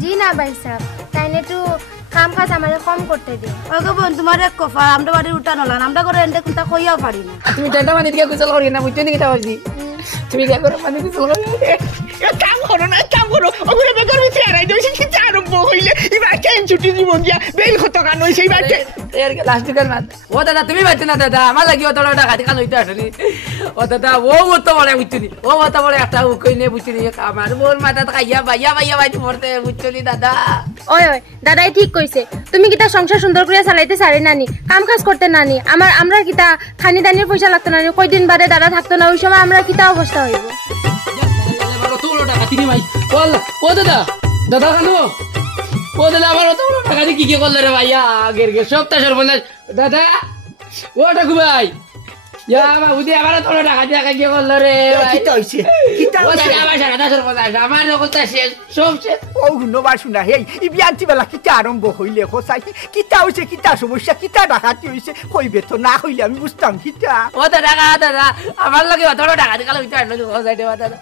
জি না ভাই সাহেব, তাইলে একটু কাম কাজ আমারে কম করতে দিন। ওগো বোন তোমার এক কফা আমরা বাড়ির উঠান হলাম আমরা করে এন্ডে কোনটা কইয়াও পারি না। তুমি ঠান্ডা পানি দিয়ে গোসল করি না বুঝছো নাকি ভাবছি তুমি কি করে পানি গোসল করি কাম করো না কাম করো ওগুলো বেকার হইছে আর আই যাইছে কি আরম্ভ হইলে এবার কেন ছুটি জীবন দিয়া বেল কত গান হইছে এবার এর লাস্ট দিকের মাত ও দাদা তুমি বাইতে না দাদা আমার লাগি অত বড় টাকা কান হইতে আসেনি ও দাদা ও অত বড় বুঝছনি ও অত বড় একটা কই নে বুঝছনি আমার বোন মাথা খাইয়া বাইয়া বাইয়া বাইতে মরতে বুঝছনি দাদা। ওই ওই দাদাই ঠিক কইছে, তুমি কিতা সংসার সুন্দর করে চালাইতে চারি নানি, কাম কাজ করতে নানি, আমরা কিতা খানি দানির পয়সা লাগতো নানি, কয়দিন বাদে দাদা থাকতো না, ওই সময় আমরা কিতা অবস্থা হইব। ও দাদা দাদা খানো ও দাদা আমার অত বড় টাকা দিয়ে কি কি করলো রে ভাইয়া আগের সপ্তাহ সর্বনাশ দাদা ও ঠাকু ভাই ইয়া বাবু দিয়ে আমার অত বড় টাকা দিয়ে কি করলো রে কিটা হইছে কিটা ও দাদা আমার সারা সর্বনাশ আমার অবস্থা শেষ সব শেষ। ও নবা শুনা হেই ই বিয়ান্তি বেলা কিটা আরম্ভ হইলে কোসাই কিটা হইছে কিটা সমস্যা কিটা ডাকাতি হইছে কইবে তো না হইলে আমি বুঝতাম কিটা। ও দাদা দাদা আমার লাগে অত বড় টাকা দিয়ে কালো হইতে আসলো ও সাইডে দাদা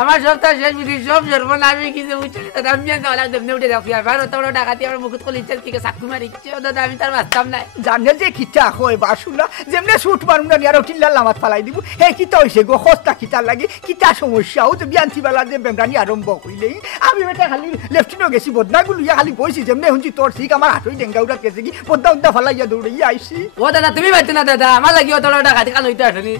আমার সপ্তাহ শেষ বুঝি সব সর্বনাশ আমি কিছু বুঝছি দাদা আমি জানতে পারলাম দেবনে উঠে যাও আর অত বড় টাকা দিয়ে আমার মুখত কলি ইচ্ছা কি সাক্ষী মারিচ্ছে ও দাদা আমি তার বাঁচতাম না জানে যে কিটা হয় বাসুলা যেমনে সুট মারুন না আর টিল্লা লামাত ফালাই দিব হে কিটা হইছে গো হস্তা কিটা লাগে কিটা সমস্যা ও তো বিয়ান্তি বেলা যে বেমরানি আরম্ভ হইলেই আমি বেটা খালি লেফটিনও গেছি বদনাগুলো ইয়া খালি বইছি যেমনে হুঁচি তোর ঠিক আমার হাতই ডেঙ্গা উড়া কেছে কি বদনা উদ্দা ফালাইয়া দৌড়াইয়া আইসি। ও দাদা তুমি বাইতে না দাদা আমার লাগি অত বড় টাকা দিয়ে কালো হইতে আসেনি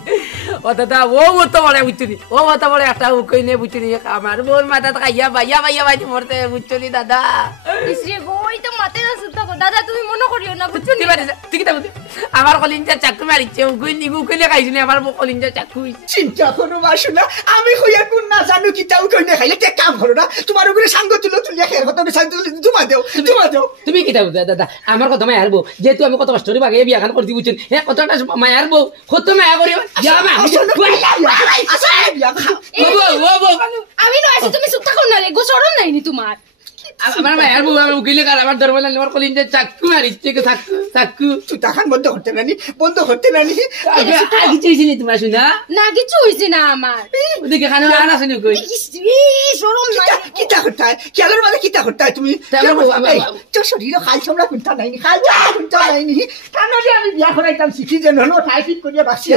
ও দাদা ও অত বড় বুঝছনি ও অত বড় একটা কই নে বুঝছনি আমার বোন মাথা খাইয়া বাইয়া বাইয়া বাইতে মরতে বুঝছনি দাদা। ইসরে বই তো মাতে আসুত দাদা, তুমি মনে করিও না বুঝছো নি ঠিক আছে আমার কলিঞ্জা চাকু মারিচ্ছে উকুই নিগু কইলে খাইছিনি আমার কলিঞ্জা চাকু চিন্তা করো বাসুলা আমি হইয়া কোন না জানো কিটা কই না খাইলে তে কাম করো না তোমার উপরে সাঙ্গ তুলিয়া খের কথা সাঙ্গ তুলি তোমা দেও তুমি কি দাও দাদা আমার কথা মায়া হারবো যেহেতু আমি কত কষ্ট করে বাগে বিয়া খান করতে বুঝছেন হ্যাঁ কতটা মায়া হারবো কত মায়া করি আমি নয় তুমি চুপ থাকো না রে, গো সরম নাইনি তোমার আমার মায়া হারবো আমি উকিলে কার আমার ধর্ম লাগলে আমার কলিঞ্জা চাকু মারিচ্ছে চাকু তুই তাখান বন্ধ করতে নানি কিছু হয়েছে তোমার শুনা না কিছু হইছে না আমার ওদিকে খানো আনা শুনি কই সরম নাই কিটা করতে হয় খেলার মাঝে কিটা করতে হয় তুমি তোর শরীরে খাল চামড়া কুন্তা নাইনি খাল কুন্তা নাইনি কেন যে আমি বিয়া করাইতাম শিখি যে ননো টাই ঠিক করিয়া বাসি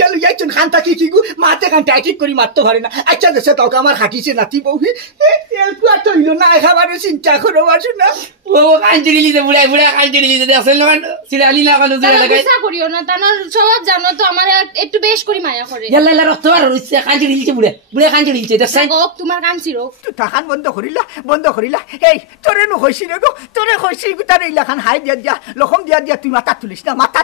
গেল একজন খানটা কি গু মাতে খান টাই ঠিক করি মারতে পারে না আচ্ছা দেশে তোকে আমার হাঁটিছে নাতি বউহি এলকু আর তৈল না একেবারে চিন্তা করো বাসু না ও কাঞ্চি লিতে বুড়া কাঞ্চি লিতে দেখছেন না সিরালি না কালো সিরা চিন্তা করিও না, তানার সব জানো তো আমার একটু বেশ করে মায়া করে ইয়াল্লা রক্ত আর হইছে কাঞ্চি লিতে বুড়া কাঞ্চি লিতে দেখছেন ও তোমার কাঞ্চি রোগ তুই তাহান বন্ধ করিলা এই তোরে নো হইছি রে গো তোরে হইছি গুতার এই লাখান হাই দিয়া লখম দিয়া তুই মাথা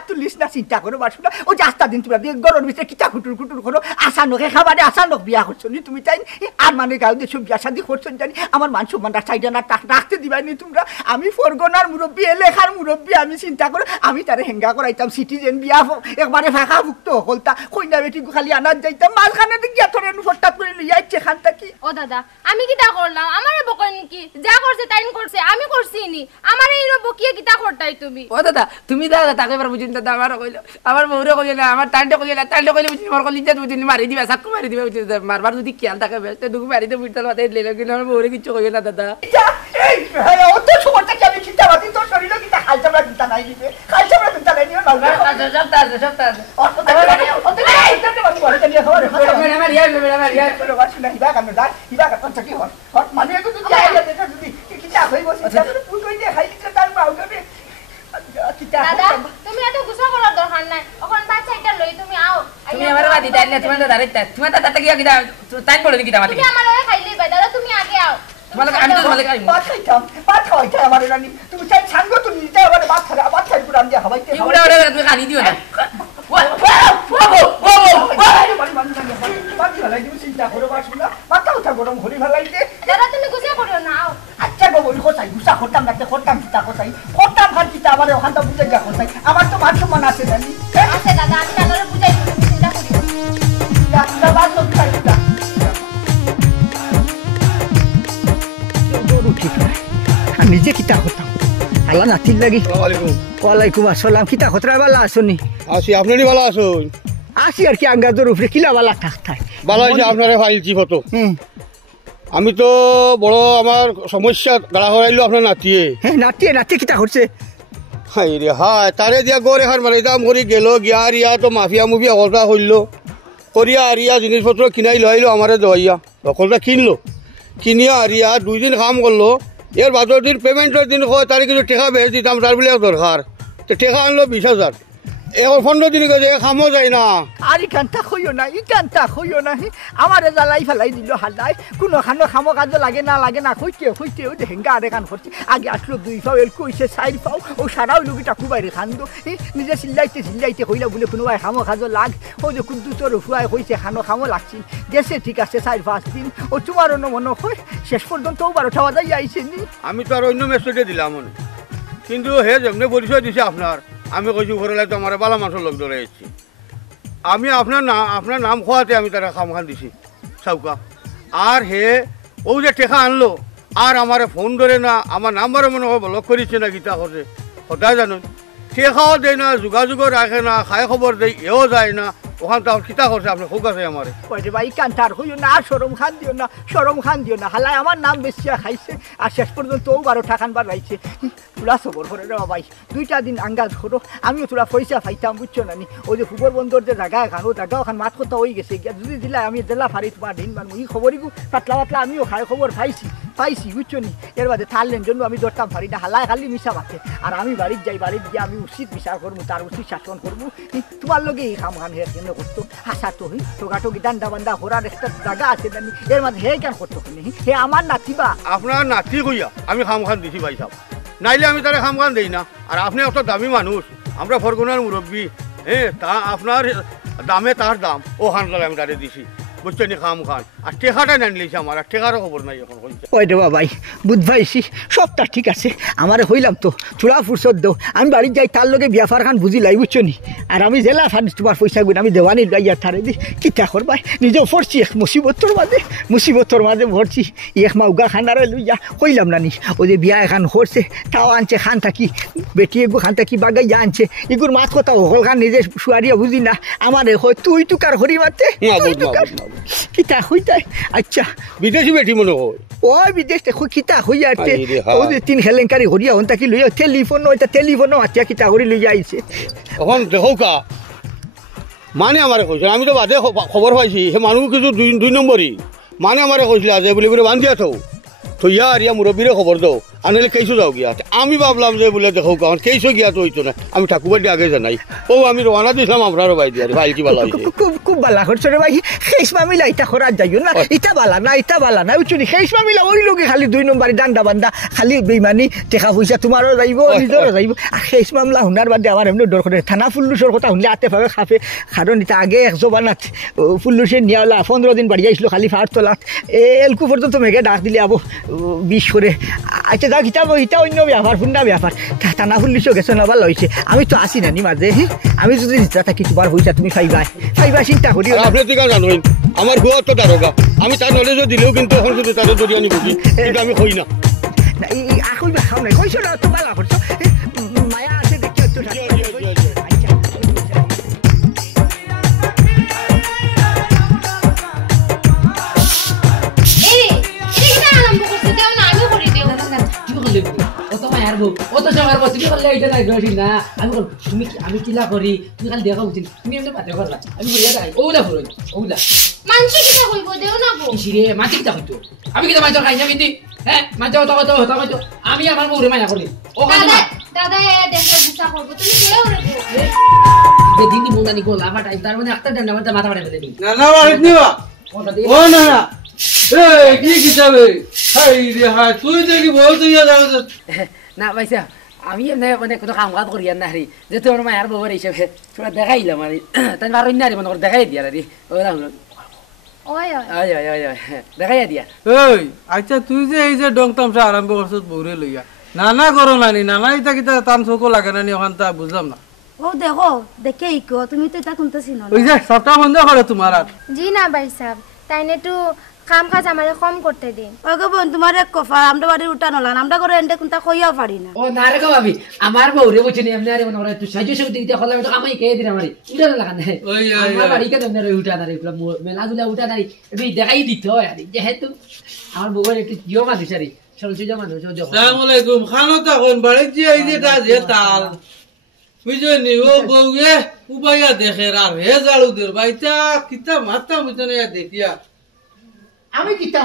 তুলিস না চিন্তা করো বাসু না ও যে আস্তা দিন তোরা দিয়ে গরর ভিতরে কিটা কুটুর করো আশা নকে খাবারে আশা নক বিয়া করছো নি তুমি তাই আর মানে গাঁও দেশ বিয়া শাদি করছো জানি আমার মান সম্মান সাইডে না রাখতে দিবানি তোমরা আমি ফরগনার মুরব্বী এলেখার মুরব্বী আমি চিন্তা করো আমি তারে হেঙ্গা করাইতাম সিটিজেন বিয়া একবারে ফাঁকা ভুক্ত হলতা কইনা বেটি খালি আনার যাইতাম মাঝখানে গিয়া তোরে ফট্টাত করে লইয়া ইচ্ছে খানটা কি। ও দাদা আমি কিটা করলাম, আমারে বকেন কি যা করছে তাই করছে, আমি করছি নি আমার এই বকিয়ে কিটা করতাই তুমি। ও দাদা তুমি দাদা তাকে এবার বুঝিন দাদা আমার কইল আমার বউরে কইল না আমার টান্ডে কইলে বুঝিন আমার কলিজা বুঝিন মারি দিবা চাকু মারি দিবা বুঝিন মারবার যদি খেয়াল থাকে বেস্ট দুগু মারি দে বুঝতাল বাতে লেলে কিন্তু আমার বউরে কিছু কইল না দাদা এই অত সময়টা কি আমি চিন্তা বাতি তোর শরীরে কিটা খাল চামড়া চিন্তা নাই দিবে খাল চামড়া চিন্তা নাই দিবে সপ্তাহ আমার ইয়ার করে বাসু না হিবা কাম দা হিবা কা কোন চাকি হট মানে তো তুই আইয়া দেখো যদি কিটা হই বসে তাহলে পুই কই দিয়ে খাই দিতে তার পাও করে দাদা তুমি এত গুসা করার দরকার নাই, এখন বাচ্চা এটা লই তুমি আও তুমি আমার বাদি তাইলে তোমার দাদা রেতা তোমার দাদা কি কিটা তাই বলে কি দাও তুমি আমার লগে খাইলেই ভাই দাদা তুমি আগে আও তোমাকে আমি তো তোমাকে খাইমু বাত খাইতা আমার রানী তুমি চাই ছাঙ্গ তুমি নিতে আমার বাত খাই পুরান দিয়া হবাইতে কি উড়া তুমি খানি দিও না চিন্তা করো বাসু না মাথা উঠা গরম হরি ভালাইতে দাদা তুমি গুসা করিও না আও আচ্ছা গো বলি কোথায় গুসা করতাম না করতাম চিন্তা কোথায় করতাম ভার চিন্তা আমার ওখানটা বুঝে যা কোথায় আমার তো মান সম্মান আছে জানি আছে দাদা আমি তাহলে বুঝাই তুমি চিন্তা করিও না বাদ তো খাইতা নিজে কিতা করতাম আল্লাহ নাতির লাগি ওয়ালাইকুম আসসালাম কিতা খতরা বালা আসনি আসি আপনারই ভালো আসুন আসি আর কি আঙ্গাজের উপরে কিলা বালা থাকতায় ভালো হয়েছে আপনারে ফাইলছি ফটো আমি তো বড় আমার সমস্যা দাঁড়া করাইলো আপনার নাতিয়ে। হ্যাঁ নাতিয়ে নাতিয়ে কিতা করছে? হাই রে হাই, তারে দিয়া গড় এখন মারি দাম করে গেল, গিয়া রিয়া তো মাফিয়া মুফিয়া অকলটা করলো, করিয়া আরিয়া জিনিসপত্র কিনাই লইলো আমারে দেওয়াইয়া, অকলটা কিনলো, কিনিয়া আরিয়া 2 দিন কাম করলো, এর বাদর দিন পেমেন্টের দিন হয় তারে কিছু টেকা বেশ দিতাম, তার বলে দরকার, তো টেকা আনলো 20,000, এখন 15 দিন গেছে কামও যায় না। আর ইকান্তা হইও না, ইকান্তা হইও না, আমার জ্বালাই ফেলাই দিল হাল্লাই, কোনো খানো খামো কাজে লাগে না কইতে ও দেখেন গা রেখান করছে, আগে আসলো 2 পাও, এল কইছে 4 পাও, ও সারাও লুকিটা কুবাইরে খান্দো, নিজে চিল্লাইতে কইলা বলে কোনো ভাই খামো কাজো লাগ, ও যে কুদ্দুতর হুয়াই কইছে খামো লাগছিল, গেছে ঠিক আছে 4-5 দিন, ও তোমারও মনে হয় শেষ পর্যন্ত 12টা বাজাই আইছে নি। আমি তো আর অন্য মেসেজে দিলাম, কিন্তু হে যেমনি পরিচয় দিছে আপনার, আমি কইছি ঘরে তো আমার বালা মানুষের লোক ধরে এসেছি, আমি আপনার নাম খোয়াতে আমি তারা খামখান দিছি চৌকা, আর হে ও যে টেকা আনলো আর আমার ফোন ধরে না, আমার নাম্বারে মনে হয় ব্লক করেছে না গীতা করছে, সদায় জানুন টেকাও দেয় না, যোগাযোগও রাখে না, খায় খবর দেয় এও যায় না, ওখান তাহলে কিতা করছে আপনি খুব আছে আমার। কইরে ভাই কান্তার হইও না, শরম খান দিও না, হালাই আমার নাম বেশিয়া খাইছে, আর শেষ পর্যন্ত 12টা খানবার রাইছে, তোরা সবর করে রে ভাই, 2টা দিন আঙ্গাজ করো, আমিও তোরা পয়সা পাইতাম বুঝছো না নি, ওই যে ফুবর বন্দর যে জায়গা এখান ও জায়গা ওখান মাত কথা হয়ে গেছে, যদি দিলা আমি জেলা ফারি তোমার দিন বানবো, এই খবরই পাতলা আমিও খাই খবর পাইছি বুঝছো নি, এর বাদে থাকলেন জন্য আমি ধরতাম পারি না, হালাই খালি মিশা মাথে, আর আমি বাড়ির গিয়ে আমি উচিত বিচার করবো, তার উচিত শাসন করবো, তোমার লগে এই খাম খান হে কেন করতো, হাসা তো হই টোকাটোকি ডান্ডা বান্ডা ঘোরার একটা জায়গা আছে জানি, এর মাঝে হে কেন করতো হে আমার নাতি বা আপনার নাতি কইয়া আমি খামখান দিছি ভাই সাহেব, নাইলে আমি তারা খামখান দেই না, আর আপনি অত দামি মানুষ, আমরা ফরগুনার মুরব্বী, তা আপনার দামে তার দাম, ও খান আমি তারে দিছি বুঝছো নি খামখান, আর টেকাটা নেন লিছে আমার, আর টেকারও খবর নাই এখন। ওই রে বাবাই বুঝবাইছি সবটা ঠিক আছে, আমারে হইলাম তো চূড়া ফুরসত দেও, আমি বাড়ির যাই তার লগে বিয়াফার খান বুঝি লাই বুঝছো নি, আর আমি জেলা ফান তোমার পয়সা গুণ আমি দেওয়ানি লাইয়ার থারে দি কিতা করবাই, নিজেও পড়ছি এক মুসিবতর মাঝে ভরছি, এক মাউগা খানারে লইয়া হইলাম না নি, ওই যে বিয়া এখান করছে তাও আনছে খান থাকি, বেটি এগু খান থাকি বাগাইয়া আনছে, এগুর মাত কথা হল খান নিজে শুয়ারিয়া বুঝি না, আমারে হয় তুই কার হরি মাতে কিতা হইতাই। আচ্ছা বিদেশি বেটি মনে হয় ওই বিদেশ দেখো কিতা হইয়া আইছে, ও যে 3 হেলেঙ্কারি হরিয়া হন তাকি লইয়া টেলিফোন আতিয়া কিতা হরি লইয়া আইছে, এখন দেখো কা মানে আমারে কৈছিল, আমি তো বাদে খবর পাইছি সে মানুহ কিছু 2 নম্বরই মানে আমারে কৈছিল যে বলে বলে বান্ধিয়া থৌ থইয়া আর ইয়া মুরব্বীরে খবর দাও, আনলে কেইসো যাও গিয়া, আমি ভাবলাম যে বলে দেখো কারণ কেইসো গিয়া তো হইতো না, আমি ঠাকুরবাড়ি আগে জানাই, ও আমি রওনা দিছিলাম আপনারও ভাই দিয়ে ভাই কি বালা হইছে, খুব বালা করছো রে ভাই, শেষ মামিলা ইটা করার যাইও না, ইটা বালা না উচুনি, শেষ মামিলা ওই লোকে খালি 2 নম্বরই ডান্ডা বান্দা, খালি বেইমানি টেকা পয়সা তোমারও যাইব নিজেরও যাইব, আর শেষ মামলা শুনার বাদে আমার এমনি ডর করে, থানা ফুল্লুসের কথা শুনলে আতে ভাবে খাপে, কারণ এটা আগে 100 বানাত ফুল্লুসে নিয়াওলা 15 দিন বাড়ি আইসলো খালি ফার তোলাত, এলকু পর্যন্ত মেঘে ডাক দিলে আবো 20 করে। আচ্ছা যাক ইটা অন্য ব্যাপার, ফুন্ডা ব্যাপার, থানা পুলিশও গেছে না ভালো হয়েছে, আমি তো আসি নানি মাঝে, আমি যদি থাকি তোমার পয়সা তুমি খাইবা চিন্তা করি, আপনি ঠিক জানেন আমার গুয়া তো দারোগা, আমি তার নলেজও দিলেও কিন্তু এখন শুধু তাদের দরিয়া আনি বুঝি, কিন্তু আমি হই না আখইবা খাও নাই কইছো না তো ভালো করছো, মায়া আছে দেখছো তো আমি কিলা করি তুমি খালি দেখা উচিত, তুমি এমনি পাতে করলা আমি বলিয়া যাই ওলা ফুরই ওলা মানছি কিতা কইব দেও না গো, কিরে মাছি কিতা হইতো, আমি কিতা মাছ খাই না বিন্দি, মাছ হতো আমি আমার বউরে মায়া করি, ও দাদা এ দেখলে গুসা করব, তুমি দেও রে যে দিন দি মুন্ডানি কো লাভা টাইম, তার মানে একটা ডান্ডা মাথা মারে ফেলে দিই না বাড়ি নিবা ও না কি যাবে, হাই রে হাই তুই দেখি বলতে যাও না ভাইসা, আমি এমনি মানে কোনো কাম কাজ করি না রে, যে তোমার মায়ের বউর হিসেবে তোরা দেখাইলাম আর তাই পারো না রে, মনে করে দেখাই দিয়া রে, দেখাই দিয়া। এই আচ্ছা তুই যে এই যে ডং তামসা আরম্ভ করছিস বউরে লইয়া, নানা করো নানি, নানা ইটা কিতা টান চৌকো লাগে নানি, ওখান তা বুঝলাম না, ও দেখো দেখে ইকো তুমি তো এটা শুনতেছি না, ওই যে সবটা বন্ধ করে তোমার আর জি না ভাই সাহেব, তাইনে তো কাম কাজ আমারে কম করতে দিন। ওই গো বোন তোমার এক কফার আমরা বাড়ির উঠানো লান আমরা করে এন্ডে কোনটা কইয়াও পারি না। ও না রে গো ভাবি আমার বউরে বুঝছি নি এমনি আরে মনে হয় তুই সাইজো সব দিতে হলা তো আমায় কে দিরা মারি উঠা না লাগা নাই ওই আমার বাড়ি কে দেন রে উঠা না রে মেলা গুলা উঠা না রে তুই দেখাই দিত হয় যেহেতু আমার বউয়ের একটু জিও মা দিছারি চলছে জমা নজো জমা। আসসালামু আলাইকুম খানো তখন বাড়ি যে এই যে তা যে তাল বুঝনি ও বউয়ে উবাইয়া দেখে আর হে জালুদের বাইতা কিতা মাথা বুঝনে দেখিয়া আমি কিতা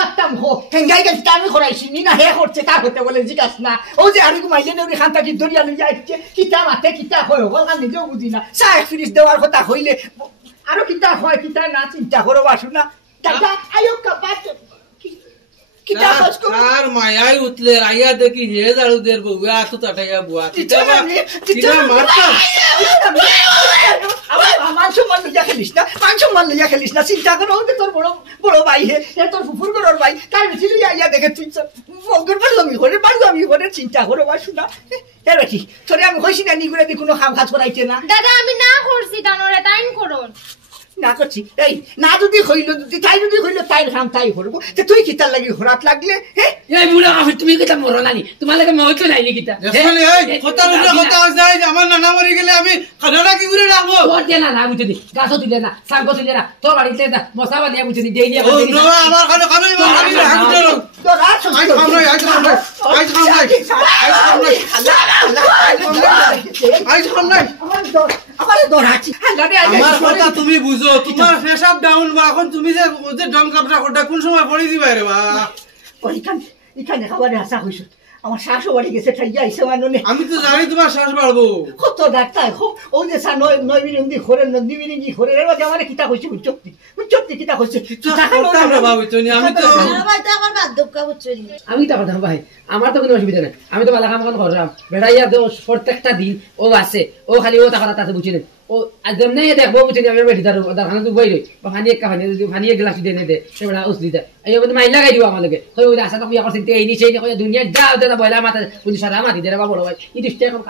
মারতাম হো হেঙ্গাই গেছে আমি করাইছি নি না হে করছে তার হতে বলে জিজ্ঞাস না ও যে আরে মাইলে নেউরি খান্তা কি দরিয়া লই যাইছে কিতা মাতে কিতা হয় হল না নিজেও বুঝি না চাই ফিরিস দেওয়ার কথা হইলে আরো কিতা হয় কিতা না চিন্তা করো বাসু না দাদা আয়ো কাপাত কিতা হসকো আর মায়াই উঠলে আইয়া দেখি হে জালুদের বউয়ে আতু তাটাইয়া বুয়া কিতা মারতাম মান লইয়া খেলিস না চিন্তা করো তোর বড় ভাই হে তোর ফুফুর ঘরের ভাই তার বেশি লইয়া আইয়া দেখে তুই জমি করে বাড়ি করে চিন্তা করো বা শুনা এর কি তোরে আমি কইছি না নি করে দি কোনো কাম কাজ করাইতে না দাদা আমি না করছি তানরে তাইন করুন না করছি এই না যদি হইল যদি তাই কাম তাই করবো তুই কিতার লাগি ঘোরাত লাগলে হ্যাঁ এই বুড়া আফি তুমি কিতা মরো নানি তোমার লাগে মহত নাই নি কিতা এখানে এই কথা উঠে কথা হইছে আমার নানা মরি গেলে আমি খানাটা কি করে রাখবো তোর দে না বুঝনি গাছও দিলে না সাঙ্গ দিলে না তোর বাড়িতে না মশাবা দিয়া বুঝনি দেই নিয়ে ও নো আমার খানো খানো আমি রাখতে তো রাত আই খাম নাই আমার দরাছি আমার কথা তুমি বুঝো তোমার ফেসাব ডাউন বা এখন তুমি যে ডম কাপড়া কোটা কোন সময় পড়ি দিবা রে বা এখানে খাবারে আসা হইছ আমার শাশু বাড়ি গেছে ঠাইয়া আইছে মানে আমি তো জানি তোমার শ্বাস বাড়বো কত ডাক্তার ও যে সা নয় বিরন্দি খোরে নদী বিরঙ্গি খোরে এর মধ্যে আমার কিতা হইছে উচ্চতি কিতা হইছে করতাম রে বাবু তুমি আমি তো ভাইটা আমার বাদ দুঃখ বুঝছনি আমি তো কথা ভাই আমার তো কোনো অসুবিধা নাই আমি তো বালা কাম করলাম বেড়াইয়া তো প্রত্যেকটা দিন ও আছে ও খালি ও টাকা তাতে বুঝিলেন ও যেমনি দেখবো বুঝিনি আমি বেটি তার খানা তো বই রই বা পানি এক পানি এক গ্লাস দিয়ে দে সে বেড়া উস দিতে এই মধ্যে মাইল লাগাই দিব আমাকে কই ওই আশা তো বিয়া করছেন এই নিচে কই দুনিয়া যা দাদা বইলা মাথা বুঝি সারা মাটি দেরা বড় ভাই এই দৃষ্টি এখন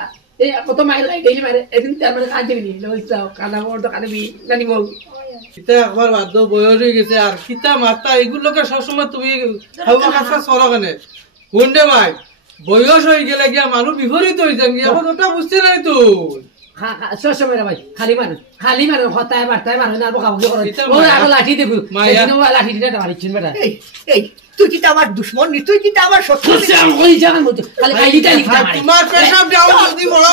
এই কত মাইল লাগাই দেই মারে এদিন তার মানে কাজ দিবি নি লইছাও কানা মোর তো কানবি জানি বউ কিতা একবার বাধ্য বয়স হয়ে গেছে আর কিতা মাত্রা এগুলোকে সবসময় তুমি খাওয়া কাছে সরো কেন কোনটে ভাই বয়স হয়ে গেলে গিয়া মানুষ বিপরীত হয়ে যান গিয়া এখন ওটা বুঝতে নাই তো সবসময় ভাই খালি মারো হতায় বার্তায় মারো না বকাবকি করো ও আরো লাঠি দেবো লাঠি দিতে মারিচ্ছেন বেটা এই তুই কিতা আমার দুশ্মন নি তুই কিতা আমার শত্রু তোমার পেশাব ডাউন জলদি বলো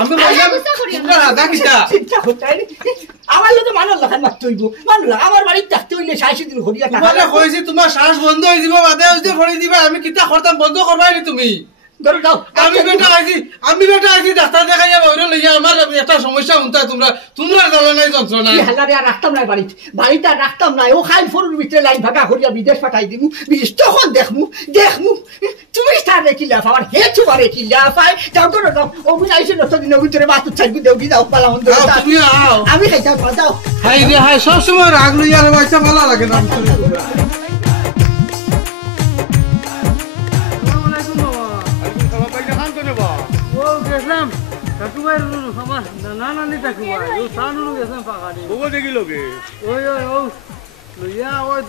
আমি বললাম তোমার আদা কিতা চিন্তা করতে আমার লোকে মানুষ লাগান মারতে হইব মানুষ আমার বাড়ির থাকতে হইলে 60 দিন হরিয়া তোমারে কইছি তোমার শ্বাস বন্ধ হয়ে যাব বাদে হইতে ফড়ি দিবা আমি কিতা করতাম বন্ধ করবাই নি তুমি আমি বেটা আইছি ডাক্তার দেখাইয়া বইরে লইয়া আমার একটা সমস্যা উনতা তোমরা জানা নাই যন্ত্রণা হালারে আর রাখতাম না বাড়িতে আর রাখতাম না ও খাই ফোনের ভিতরে লাইন ভাগা করিয়া বিদেশ পাঠাই দিমু বিদেশ তখন দেখমু তুমি তার রেখি লাফ আমার হে চুবা রেখি লাফাই যাও করো যাও অভিন আইসে নতদিনের ভিতরে বাতুর চাইবু দেউগি যাও পালা মন্দ তুমি আও আমি খাইতাম যাও হাই রে হাই সবসময় রাগ লইয়া রে বাচ্চা ভালো লাগে না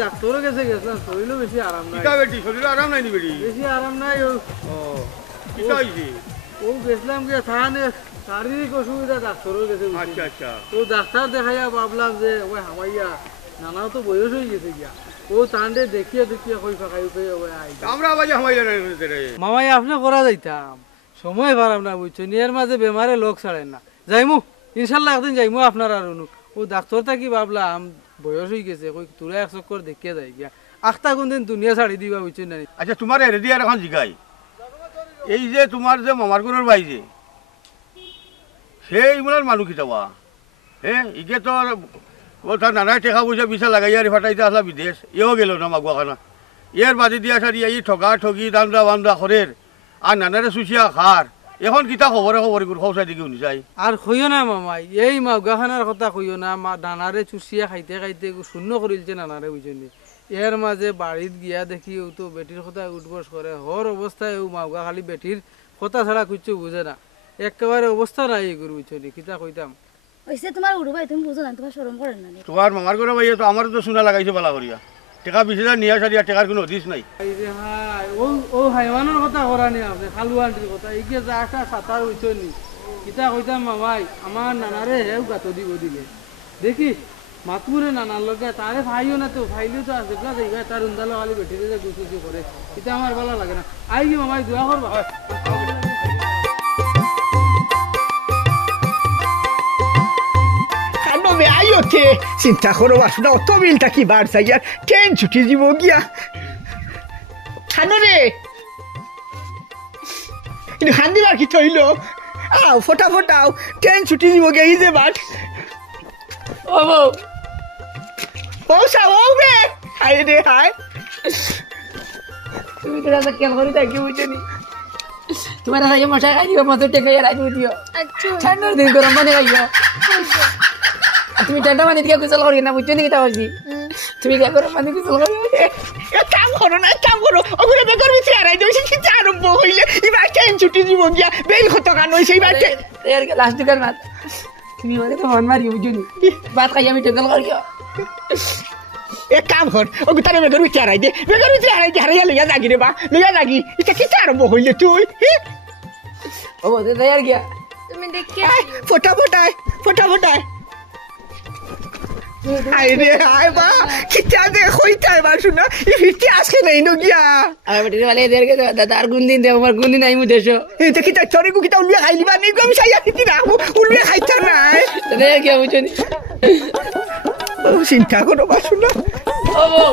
ডাক্তার গেছে গেছিলাম শরীরও বেশি আরাম নাই শরীর আরাম নাই বেশি আরাম নাই ও গেছিলাম গিয়ে থানে শারীরিক অসুবিধা ডাক্তারও গেছে তো ডাক্তার দেখাইয়া ভাবলাম যে ওই হামাইয়া নানাও তো বয়স হয়ে গেছে গিয়া ও তান্ডে দেখিয়া কই ফাঁকাই আমরা বাজে হামাইলা মামাই আপনি করা যাইতাম সময় পারাম না বুঝছো নিয়ের মাঝে বেমারে লোক ছাড়েন না যাইমু ইনশাল্লাহ একদিন যাইমু আপনার আর ও ডাক্তারটা কি ভাবলাম বয়স হয়ে গেছে কই তোরা এক চক্কর দেখিয়ে যাই গিয়া আখটা কোনদিন দুনিয়া ছাড়ি দিবা বুঝছো না আচ্ছা তোমার রেডি আর এখন জিগাই এই যে তোমার যে মামার গুণের ভাই যে সেই মনের মানুষ কিতাবা হ্যাঁ ইকে তো কথা নানায় টেকা পয়সা বিছা লাগাই আর ফাটাইতে আসলা বিদেশ এও গেল না মাগুয়া খানা এর বাদে দিয়া সারি এই ঠগা ঠগি দান্দা বান্দা খরের আর নানারে চুচিয়া খার এখন কিতা খবরে খবসা দিকে শুনি যাই আর কইও না মামাই এই মাউগাখানার কথা কইও না নানারে চুচিয়া খাইতে খাইতে শূন্য করিলছে নানারে বুঝলি এর মাঝে বাড়িত গিয়া দেখি ও তো বেটির কথা উঠবস করে হর অবস্থায় ও মাউগা খালি বেটির কথা ছাড়া কিছু বুঝে না একেবারে অবস্থা নাই এগুলো বুঝলি কিতা কইতাম হইছে তোমার উড়ু ভাই তুমি বুঝো না তোমার শরম করেন না তোমার মামার করে ভাইয়া তো আমারও তো সোনা লাগাইছে বালা করিয়া টাকা 20,000 নিয়ে সারিয়া টাকার কোনো হদিস নাই এই যে হাই ও হাইওয়ানের কথা করা নি আপনি খালু আন্টির কথা এইকে যা একটা সাঁতার হইছনি কিতা কইতাম মামাই আমার নানারে হেউ গাতো দিব দিলে দেখি মাতুরে নানার লগে তারে ভাইও না তো ভাইলেও তো আছে প্লাস এইবার তার উন্দালো খালি বেটিতে যে গুছুছি করে এটা আমার ভালো লাগে না আই কি মামাই দোয়া করবা কানবে আইওতে চিন্তা করো বাসনা অত বিলটা কি বার চাই আর ট্রেন ছুটি দিব গিয়া খানো রে কিন্তু খান দিবার কি থইল আও ফটাফট আও ট্রেন ছুটি দিব গিয়া এই যে বাট ও বউ পৌঁছা ও বে হাই রে হাই তুমি তো রাস্তা খেয়াল করি থাকি বুঝনি তোমার রাস্তা মশা খাই দিও মতো টেকে রাখি দিও আচ্ছা ঠান্ডার দিন গরম পানি খাইও তুমি ঠান্ডা পানি দিয়ে গোসল করি না বুঝছো নি কিতা বলছি তুমি কে গরম পানি গোসল করি কাম করো না কাম করো ওগুলো বেকার ভিতরে আড়াই দিয়েছে কিন্তু আরম্ভ হইলে এবার ট্রেন ছুটি দিব গিয়া বেল কত গান হয়েছে এবার লাস্ট দোকান মাত তুমি ওদের তো ফোন মারি বুঝনি ভাত খাই আমি টেকল করিও এক কাম কর ও তারে বেকার ভিতরে আড়াই দে বেকার ভিতরে আড়াই দিয়ে হারাইয়া লেগা লাগি রে বা লেগা লাগি এটা কি আরম্ভ হইলে তুই ও বলতে তৈয়ার গিয়া তুমি দেখে ফটাফট আয় ফটাফট আয় আয় রে আয় বা কিটা দে কইতাই বা শুনা ই ফিরতে আসে নাই নো গিয়া আর বেটি वाले देर के दादा আর গুন দিন দে আমার গুন দিন আইমু দেশো এটা কিটা চরে গু কিটা উলিয়া খাইলিবা নি গম সাইয়া কিতি রাখবো উলিয়া খাইতা নাই তৈয়ার গিয়া বুঝনি ও চিন্তা করো বা শুনা ও বউ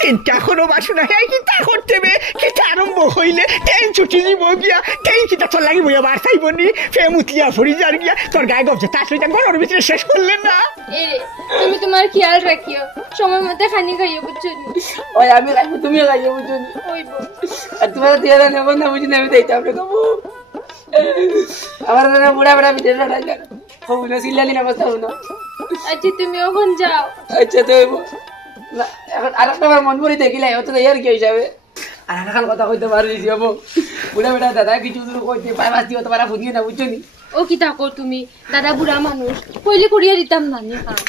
চিন্তা করো বা শুনা হে কিটা করতে বে কিটা আরম্ভ হইলে ট্রেন ছুটি দিব গিয়া ট্রেন কিটা তোর লাগি বইয়া বার চাইবনি ফেম উতলিয়া ফরি যার গিয়া তোর গায়ে গবছে তার সইতা ঘরের ভিতরে শেষ করলেন না এই রে তুমি তোমার খেয়াল রাখিও সময় মতো খানি খাইও বুঝছো নি ওই আমি খাইবো তুমিও খাইও বুঝনি ওইব আর তোমার দিয়া নেব না বুঝনি আমি দেইতাম না কবু আমার না বুড়া বুড়া বিটে না ডাল কবু না সিল্লানি না বসা হলো আচ্ছা তুমি ওখান যাও আচ্ছা তো না এখন আরেকটা বার মন করে দেখিলাই অত তৈয়ার কি হিসাবে আর আরেকখান কথা কইতে পারি যাব বুড়া বুড়া দাদা কিছু দূর কইতে পাই মাস দিও তোমার ফুদিও না বুঝনি ও কি থাকো তুমি দাদা বুড়া মানুষ কইলে করিয়া দিতাম না নি হ্যাঁ